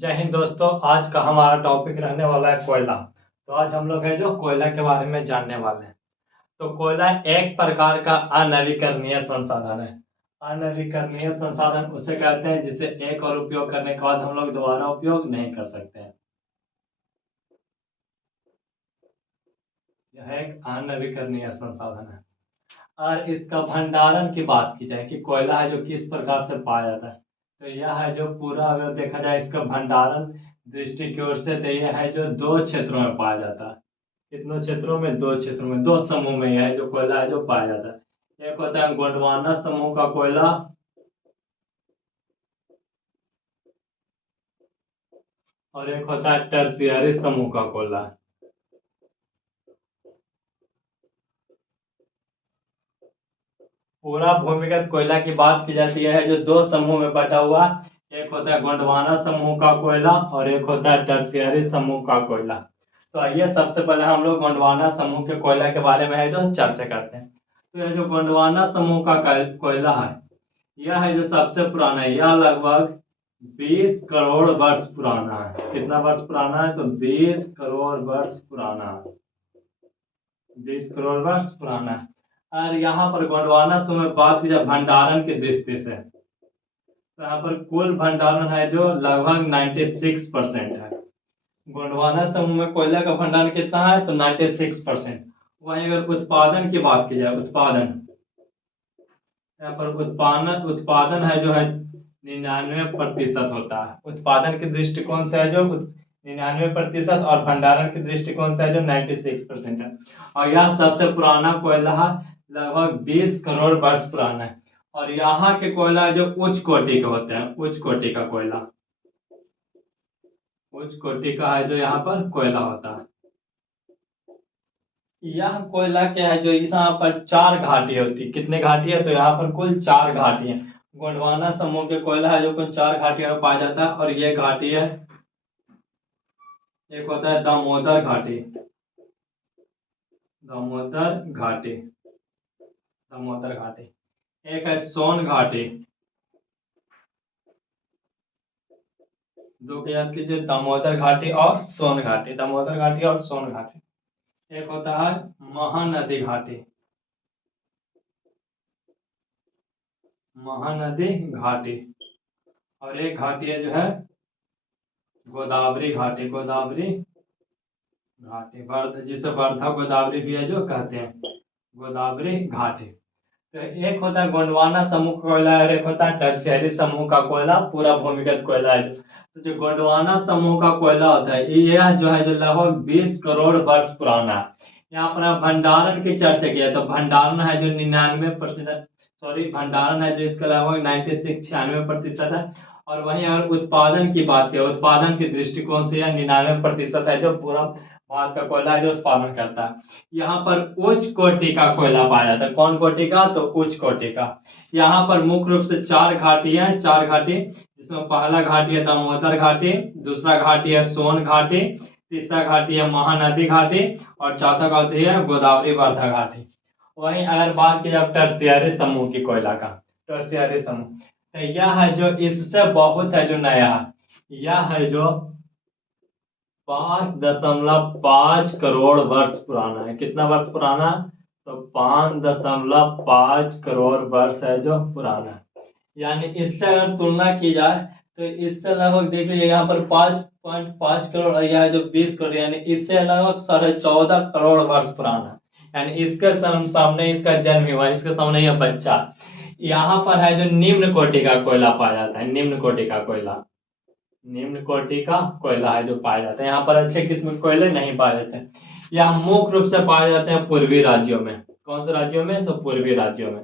जय हिंद दोस्तों। आज का हमारा टॉपिक रहने वाला है कोयला। तो आज हम लोग है जो कोयला के बारे में जानने वाले हैं। तो कोयला एक प्रकार का अनवीकरणीय संसाधन है। अनवीकरणीय संसाधन उसे कहते हैं जिसे एक और उपयोग करने के बाद हम लोग दोबारा उपयोग नहीं कर सकते हैं। यह एक अनवीकरणीय संसाधन है। और इसका भंडारण की बात की जाए कि कोयला है जो किस प्रकार से पाया जाता है, तो यह है जो पूरा अगर देखा जाए इसका भंडारण दृष्टि की ओर से, तो यह है जो दो क्षेत्रों में पाया जाता है। कितनों क्षेत्रों में? दो क्षेत्रों में, दो समूह में यह है जो कोयला है जो पाया जाता है। एक होता है गोंडवाना समूह का कोयला और एक होता है टर्शियरी समूह का कोयला। पूरा भूमिगत कोयला की बात की जाती है जो दो समूह में बटा हुआ। एक होता है गोंडवाना समूह का कोयला और एक होता है टर्शियरी समूह का कोयला। तो आइए सबसे पहले हम लोग गोंडवाना समूह के कोयला के बारे में है जो चर्चा करते हैं। तो यह जो गोंडवाना समूह का कोयला है, यह है जो सबसे पुराना है। यह लगभग 20 करोड़ वर्ष पुराना है। कितना वर्ष पुराना है? तो 20 करोड़ वर्ष पुराना है। 20 करोड़ वर्ष पुराना है। और यहाँ पर गोंडवाना समूह में बात की जाए भंडारण की दृष्टि से, तो यहाँ पर कुल भंडारण है जो लगभग 96% है। गोंडवाना समूह में कोयला का भंडारण कितना है? तो 96%। वहीं अगर उत्पादन की बात की जाए, उत्पादन, यहाँ पर उत्पादन उत्पादन है जो है 99% होता है। उत्पादन के दृष्टिकोण से है जो 99% और भंडारण के दृष्टिकोण से है जो 96% है। और यह सबसे पुराना कोयला है, लगभग 20 करोड़ वर्ष पुराना है। और यहाँ के कोयला जो उच्च कोटि के होते हैं, उच्च कोटि का कोयला, उच्च कोटि का है जो यहाँ पर कोयला होता है। यह कोयला क्या है जो यहाँ पर 4 घाटी होती है। कितने घाटी है? तो यहाँ पर कुल 4 घाटी है। गोंडवाना समूह के कोयला है जो कुल 4 घाटियों में पाया जाता है। और ये घाटी है, एक होता है दामोदर घाटी, दामोदर घाटी, दामोदर घाटी। एक है सोन घाटी, दो को याद कीजिए, दामोदर घाटी और सोन घाटी, दामोदर घाटी और सोन घाटी। एक होता है महानदी घाटी, महानदी घाटी। और एक घाटी है जो है गोदावरी घाटी, गोदावरी घाटी, जिसे वर्धा गोदावरी भी है जो कहते हैं, गोदावरी घाटी। तो एक होता है गोंडवाना समूह का कोयला और एक होता है टर्शियरी समूह का कोयला, पूरा भूमिगत कोयला है। तो जो गोंडवाना समूह का कोयला होता है, यह जो है जो लगभग 20 करोड़ वर्ष पुराना है। यहाँ पर भंडारण की चर्चा की है, तो भंडारण है जो 99%, सॉरी, भंडारण है जो इसका लगभग 96-96% है। और वहीं अगर उत्पादन की बात करें, उत्पादन के दृष्टिकोण से यह 99% है जो पूरा भारत का कोयला है जो उत्पादन करता है। यहाँ पर उच्च कोटि का कोयला पाया जाता है। कौन कोटि का? तो उच्च कोटि का। यहाँ पर मुख्य रूप से 4 घाटी है, 4 घाटी, जिसमें पहला घाटी है दामोदर घाटी, दूसरा घाटी है सोन घाटी, तीसरा घाटी है महानदी घाटी और चौथा घाटी है गोदावरी वर्धा घाटी। वहीं अगर बात की जाए टर्शियरी समूह की कोयला का, टर्शियरी समूह, तो यह है जो इससे बहुत है जो नया है। यह है जो 5.5 करोड़ वर्ष पुराना है। कितना वर्ष पुराना? तो 5.5 करोड़ वर्ष है जो पुराना है। यानी इससे अगर तुलना की जाए तो इससे लगभग देख लीजिए यहाँ पर 5.5 करोड़ और यह जो 20 करोड़, यानी इससे लगभग 14.5 करोड़ वर्ष पुराना। यानी इसके सामने इसका जन्म हुआ, इसके सामने यह बच्चा। यहाँ पर है जो निम्न कोटि का कोयला पाया जाता है, निम्न कोटि का कोयला, निम्न कोटि का कोयला है जो पाया जाता है। यहाँ पर अच्छे किस्म के कोयले नहीं पाए जाते हैं। यह मुख्य रूप से पाए जाते हैं पूर्वी राज्यों में। कौन से राज्यों में? तो पूर्वी राज्यों में,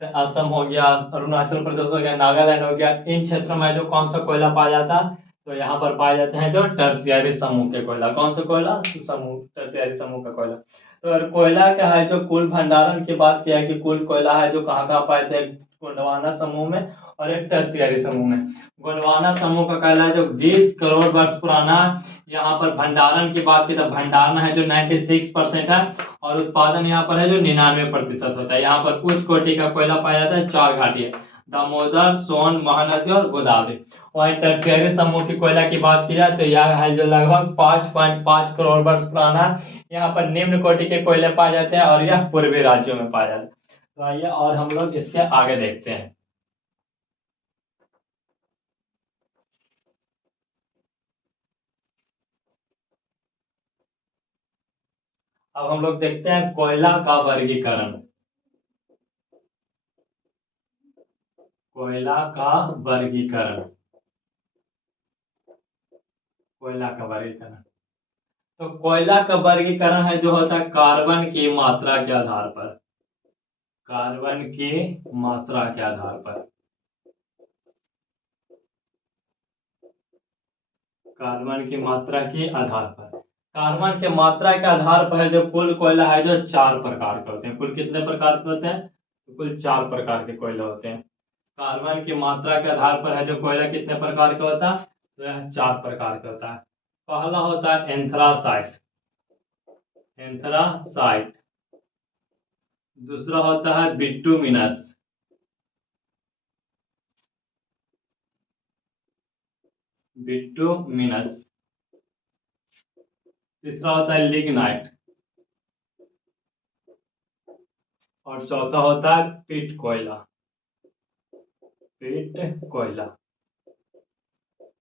असम हो गया, अरुणाचल प्रदेश हो गया, नागालैंड हो गया। इन क्षेत्रों में जो कौन सा कोयला पाया जाता है? तो यहाँ पर पाए जाते हैं जो टर्शियरी समूह के कोयला। कौन सा कोयला? तो समूह, टर्शियरी समूह का कोयला। तो अगर कोयला क्या है जो कुल भंडारण की बात किया है कि कुल कोयला है जो कहाँ कहाँ पाए थे, गोंडवाना समूह में और एक टर्शियरी समूह में। गोंडवाना समूह का कोयला जो 20 करोड़ वर्ष पुराना, यहाँ पर भंडारण की बात की तो भंडारण है जो 96% है और उत्पादन यहाँ पर है जो 99% होता है। यहाँ पर उच्च कोटि का कोयला पाया जाता है, 4 घाटी है। दामोदर, सोन, महानदी और गोदावरी। वहीं टर्शियरी समूह की कोयला की बात की जाए तो यह है जो लगभग 5.5 करोड़ वर्ष पुराना है। यहाँ पर निम्न कोटि के कोयले पाए जाते हैं और यह पूर्वी राज्यों में पाए जाते हैं। तो आइए और हम लोग इसके आगे देखते हैं। अब हम लोग देखते हैं कोयला का वर्गीकरण। कोयला का वर्गीकरण। कोयला का वर्गीकरण। तो कोयला का वर्गीकरण है जो होता है कार्बन की मात्रा के आधार पर। कार्बन की मात्रा के आधार पर। कार्बन की मात्रा के आधार पर। कार्बन के मात्रा के आधार पर है जो कुल कोयला है जो 4 प्रकार के होते हैं। कुल कितने प्रकार के होते हैं? तो कुल 4 प्रकार के कोयले होते हैं। कार्बन की मात्रा के आधार पर है जो कोयला कितने प्रकार का होता है? तो यह 4 प्रकार का होता है। पहला होता है एंथ्रासाइट। एंथ्रासाइट। दूसरा होता है बिटुमिनस। बिटुमिनस। तीसरा होता है लिग्नाइट। और चौथा होता है पिट कोयला। पिट कोयला।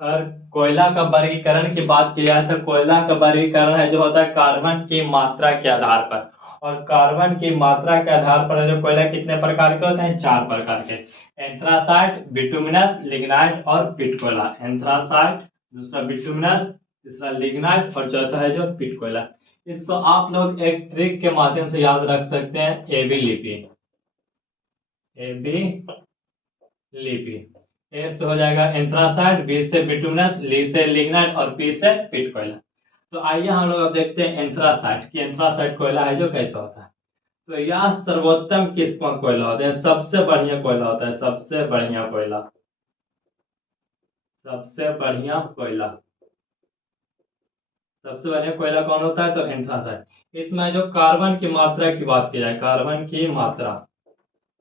और कोयला का वर्गीकरण की बात की जाए तो कोयला का वर्गीकरण है जो होता है कार्बन की मात्रा के आधार पर। और कार्बन की मात्रा के आधार पर जो कोयला कितने प्रकार के होते हैं? 4 प्रकार के। एंथ्रासाइट, बिटुमिनस, लिग्नाइट और पिट कोयला। एंथ्रासाइट, दूसरा बिटुमिनस, तीसरा लिग्नाइट और चौथा है जो पिट कोयला। इसको आप लोग एक ट्रिक के माध्यम से याद रख सकते हैं, एबी लिपि। एबी लिपि। ए से हो जाएगा एंथ्रासाइड, बी से बिटुमिनस, ली से लिग्नाइट और पी से पिट कोयला। तो आइए हम लोग अब देखते हैं एंथ्रासाइड कि एंथ्रासाइड कोयला है जो कैसा होता है। तो यह सर्वोत्तम किस्म का कोयला होता है, सबसे बढ़िया कोयला होता है। सबसे बढ़िया कोयला। सबसे बढ़िया कोयला। सबसे बढ़िया कोयला कौन होता है? तो एंथ्रासाइड। इसमें जो कार्बन की मात्रा की बात की जाए, कार्बन की मात्रा,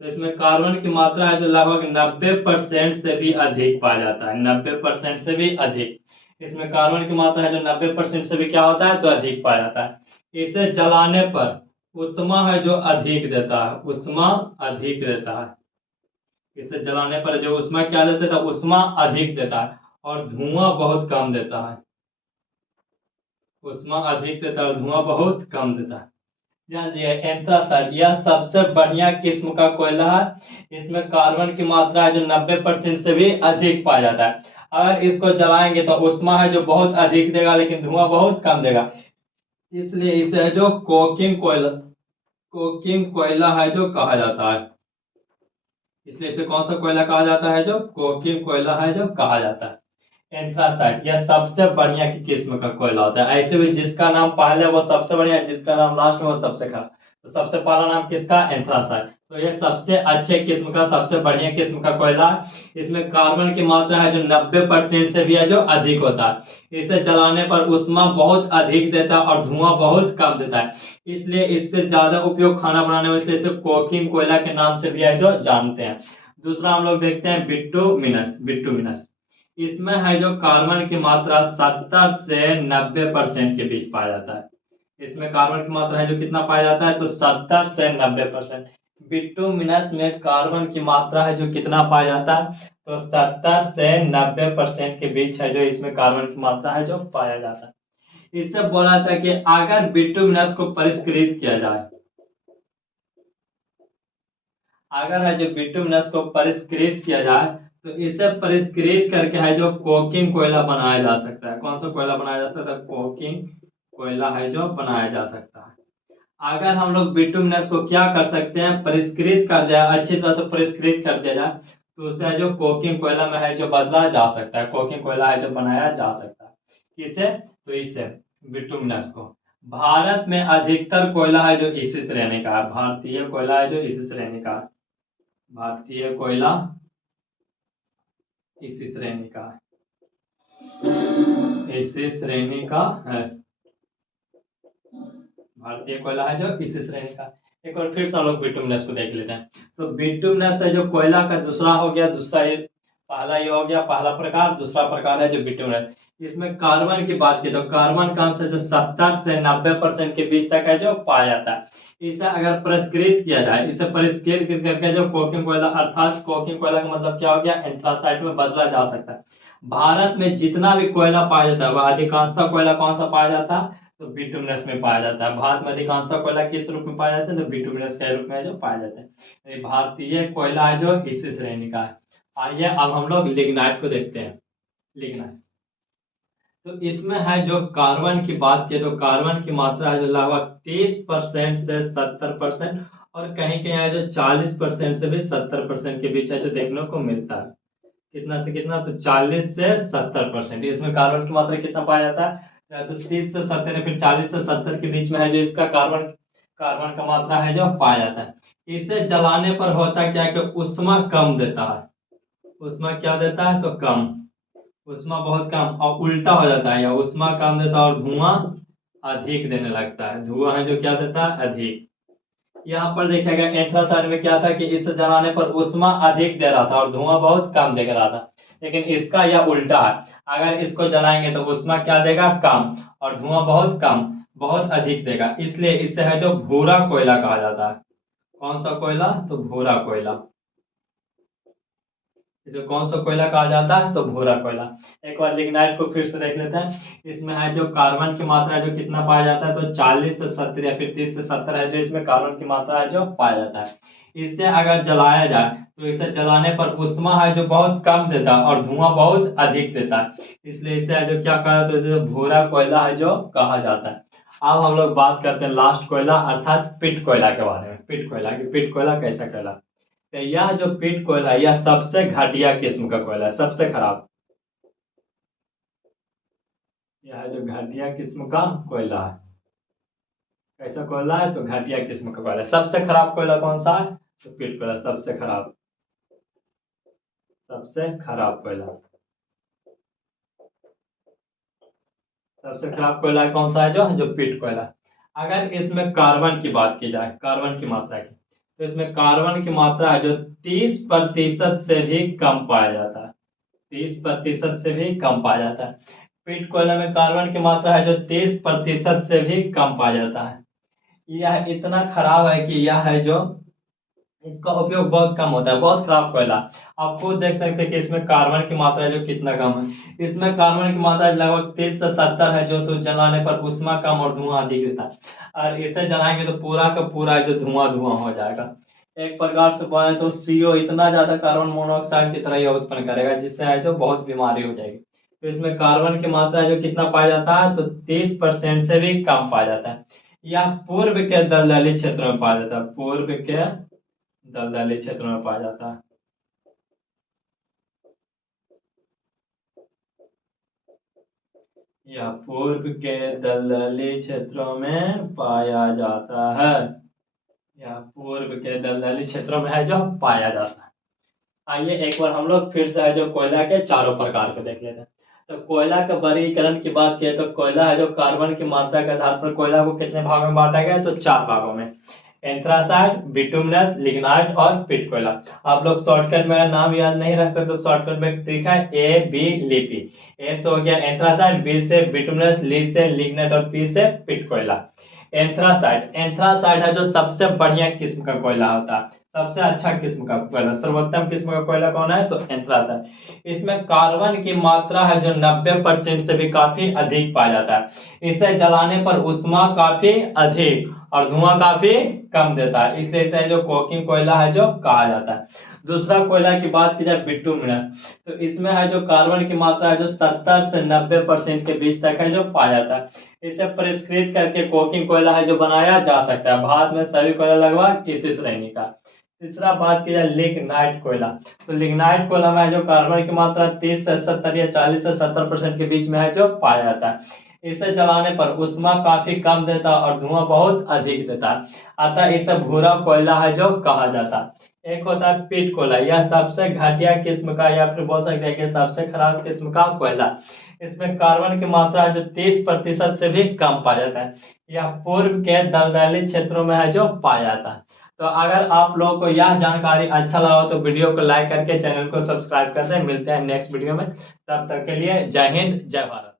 तो इसमें कार्बन की मात्रा है जो लगभग 90% से भी अधिक पाया जाता है। 90% से भी अधिक इसमें कार्बन की मात्रा है जो 90% से भी क्या होता है? तो अधिक पाया जाता है। इसे जलाने पर उष्मा है जो अधिक देता है। उष्मा अधिक देता है। इसे जलाने पर जो उष्मा क्या देता है? उष्मा अधिक देता है और धुआं बहुत कम देता है। उष्मा अधिक देता है और धुआं बहुत कम देता है। ध्यान दिए, एंथ्रासाइड यह सबसे बढ़िया किस्म का कोयला है। इसमें कार्बन की मात्रा है जो 90% से भी अधिक पाया जाता है। अगर इसको जलाएंगे तो उष्मा है जो बहुत अधिक देगा लेकिन धुआं बहुत कम देगा। इसलिए इसे जो कोकिंग कोयला, कोकिंग कोयला है जो कहा जाता है। इसलिए इसे कौन सा कोयला कहा जाता है? जो कोकिंग कोयला है जो कहा जाता है। एंथ्रासाइड यह सबसे बढ़िया की किस्म का कोयला होता है। ऐसे भी जिसका नाम पहले वो सबसे बढ़िया, जिसका नाम लास्ट में वो सबसे खराब। तो सबसे पहला नाम किसका? एंथ्रासाइड। तो ये सबसे अच्छे किस्म का, सबसे बढ़िया किस्म का कोयला है। इसमें कार्बन की मात्रा है जो 90% से भी है जो अधिक होता है। इसे जलाने पर उष्मा बहुत अधिक देता है और धुआं बहुत कम देता है। इसलिए इससे ज्यादा उपयोग खाना बनाने में, इसलिए इसे कोकिंग कोयला के नाम से भी है जो जानते हैं। दूसरा हम लोग देखते हैं बिटुमिनस। बिटुमिनस इसमें है जो कार्बन की मात्रा 70 से 90% के बीच पाया जाता है। इसमें कार्बन की मात्रा है जो कितना पाया जाता है? तो 70 से 90%। बिटुमिनस में कार्बन की मात्रा है जो कितना पाया जाता है? तो 70 से 90% के बीच है जो इसमें कार्बन की मात्रा है जो पाया जाता है। इससे बोला था कि अगर बिटुमिनस को परिष्कृत किया जाए, अगर है जो बिटुमिनस को परिष्कृत किया जाए तो इसे परिष्कृत करके है जो कोकिंग कोयला बनाया जा सकता है। कौन सा कोयला बनाया जा सकता है? कोकिंग कोयला है जो बनाया जा सकता है। अगर हम लोग बिटुमिनस को क्या कर सकते हैं? परिष्कृत कर दिया, अच्छी तरह से परिष्कृत कर दिया जाए तो उसे है जो कोकिंग कोयला में है जो बदला जा सकता है। कोकिंग कोयला है जो बनाया जा सकता है। किसे? तो इसे बिटुमिनस को। भारत में अधिकतर कोयला है जो इसी श्रेणी का है। भारतीय कोयला है जो इसी श्रेणी का है। भारतीय कोयला इसी श्रेणी का है। इसी श्रेणी का है। भारतीय कोयला है जो इसी श्रेणी का। एक बार फिर से हम लोग बिटुमिनस को देख लेते हैं। तो बिटुमिनस है जो कोयला का दूसरा हो गया, दूसरा ये पहला ये हो गया पहला प्रकार, दूसरा प्रकार है जो बिटुमिनस। इसमें कार्बन की बात की तो कार्बन का अंश जो 70 से 90% के बीच तक है जो पाया जाता है। इसे अगर परिष्कृत किया जाए, इसे परिष्कृत करके जो कोकिंग कोयला, अर्थात कोकिंग कोयला का मतलब क्या हो गया, एंथ्रासाइट में बदला जा सकता है। भारत में जितना भी कोयला पाया जाता है वह अधिकांशतः कोयला कौन सा पाया जाता है, तो बिटुमिनस में पाया जाता है। भारत में अधिकांशतः कोयला किस रूप में पाया जाता है, तो बिटुमिनस के रूप में जो पाया जाता है। ये भारतीय कोयला है जो इसी श्रेणी का है। आइए अब हम लोग लिग्नाइट को देखते हैं। लिग्नाइट तो इसमें है जो कार्बन की बात की तो कार्बन की मात्रा है जो लगभग 30% से 70%, और कहीं कहीं है जो 40% से भी 70% के बीच है जो देखने को मिलता है। कितना से कितना, तो 40 से 70%। इसमें कार्बन की मात्रा कितना पाया जाता है, या तो 30 से 70 या फिर 40 से 70 के बीच में है जो इसका कार्बन कार्बन का मात्रा है जो पाया जाता है। इसे जलाने पर होता क्या है कि उष्मा कम देता है। उष्मा क्या देता है, तो कम, उष्मा बहुत कम, और उल्टा हो जाता है, या उष्मा कम देता है और धुआं अधिक देने लगता है। धुआं है जो क्या देता है, अधिक। यहाँ पर देखिएगा एंथ्रासाइड में क्या था कि इसे जलाने पर उष्मा अधिक दे रहा था और धुआं बहुत कम दे रहा था। लेकिन इसका यह उल्टा है, अगर इसको जलाएंगे तो उष्मा क्या देगा, कम, और धुआं बहुत कम, बहुत अधिक देगा। इसलिए इसे है जो भूरा कोयला कहा जाता है। कौन सा कोयला, तो भूरा कोयला। इसे कौन सा कोयला कहा जाता है, तो भूरा कोयला। एक बार लिग्नाइट को फिर से देख लेते हैं। इसमें है जो कार्बन की मात्रा जो कितना पाया जाता है, तो 40 से 70 या फिर 30 से 70 है जो इसमें कार्बन की मात्रा है जो पाया जाता है। इसे अगर जलाया जाए तो इसे जलाने पर उष्मा है जो बहुत कम देता है और धुआं बहुत अधिक देता है। इसलिए इसे है जो क्या कहा जाता है, जो भूरा कोयला है जो कहा जाता है। अब हम लोग बात करते हैं लास्ट कोयला अर्थात पिट कोयला के बारे में। पिट कोयला की पिट कोयला कैसा कोयला, तो यह जो पिट कोयला है यह सबसे घटिया किस्म का कोयला है, सबसे खराब। यह जो घटिया किस्म का कोयला है, कैसा कोयला है, तो घटिया किस्म का कोयला है। सबसे खराब कोयला कौन सा है, तो पिट कोयला सबसे खराब, सबसे खराब कोयला। सबसे खराब कोयला कौन सा है, जो पिट कोयला। अगर इसमें कार्बन की बात की जाए, कार्बन की मात्रा की, तो इसमें कार्बन की मात्रा है जो 30% से भी कम पाया जाता है। 30% से भी कम पाया जाता है। पीट कोयला में कार्बन की मात्रा है जो 30% से भी कम पाया जाता है। यह इतना खराब है कि यह है जो इसका उपयोग बहुत कम होता है, बहुत खराब कोयला। आप खुद देख सकते हैं कि इसमें कार्बन की मात्रा जो कितना कम है। इसमें कार्बन की मात्रा लगभग 30 से 70 है जो, तो जलाने पर उष्मा कम और धुआं अधिक देता है। और इसे जलाएंगे तो पूरा का पूरा जो धुआं धुआं हो जाएगा। एक प्रकार से बोले तो सीओ इतना ज्यादा कार्बन मोनोऑक्साइड की तरह यह उत्पन्न करेगा जिससे है जो बहुत बीमारी हो जाएगी। तो इसमें कार्बन की मात्रा जो कितना पाया जाता है, तो 30% से भी कम पाया जाता है। यह पूर्व के दलदली क्षेत्र में पाया जाता है, पूर्व के दलदली क्षेत्र में पाया जाता है। यह पूर्व के दलदली क्षेत्रों में पाया जाता है। यह पूर्व के दलदली क्षेत्रों में है जो पाया जाता है। आइए एक बार हम लोग फिर से है जो कोयला के चारों प्रकार को देख लेते हैं। तो कोयला का वर्गीकरण की बात किए तो कोयला है जो कार्बन की मात्रा के आधार पर कोयला को कितने भागों में बांटा गया है, तो 4 भागों में। एंथ्रासाइड, बिटुमिनस, लिग्नाइट और पिट कोयला। आप लोग शॉर्टकट में नाम याद नहीं रख सकते तो शॉर्टकट में ट्रिक है ए बी लिपि। ए से हो गया एंथ्रासाइड, बी से बिटुमिनस, ली से लिग्नाइट और पी से पिट कोयला। एंथ्रासाइड, एंथ्रासाइड है जो सबसे बढ़िया किस्म का कोयला होता है, सबसे अच्छा किस्म का कोयला, सर्वोत्तम किस्म का कोयला कौन है, तो एंथ्रासाइड। इसमें कार्बन की मात्रा है जो 90% से भी काफी अधिक पाया जाता है। इसे जलाने पर उष्मा काफी अधिक और धुआं काफी कम देता है, इसलिए इसे जो कोकिंग कोयला है जो कहा जाता है। दूसरा कोयला की बात की जाए बिटुमिनस, तो इसमें है जो कार्बन की मात्रा है जो 70 से 90% के बीच तक है जो पाया जाता है। इसे परिष्कृत करके कोकिंग कोयला है जो बनाया जा सकता है। भारत में सभी कोयला लगभग इसी श्रेणी का। तीसरा बात की जाए लिग्नाइट कोयला, तो लिग्नाइट कोयला में जो कार्बन की मात्रा 30 से 70 या 40 से 70% के बीच में है जो पाया जाता है। इसे जलाने पर उष्मा काफी कम देता है और धुआं बहुत अधिक देता है, अतः इसे भूरा कोयला है जो कहा जाता है। एक होता है पिट कोयला, यह सबसे घटिया किस्म का या फिर बोल सकते हैं कि सबसे खराब किस्म का कोयला। इसमें कार्बन की मात्रा जो 30% से भी कम पाया जाता है। यह पूर्व के दलदली क्षेत्रों में है जो पाया जाता है। तो अगर आप लोगों को यह जानकारी अच्छा लगा हो तो वीडियो को लाइक करके चैनल को सब्सक्राइब कर दें। मिलते हैं नेक्स्ट वीडियो में, तब तक के लिए जय हिंद जय भारत।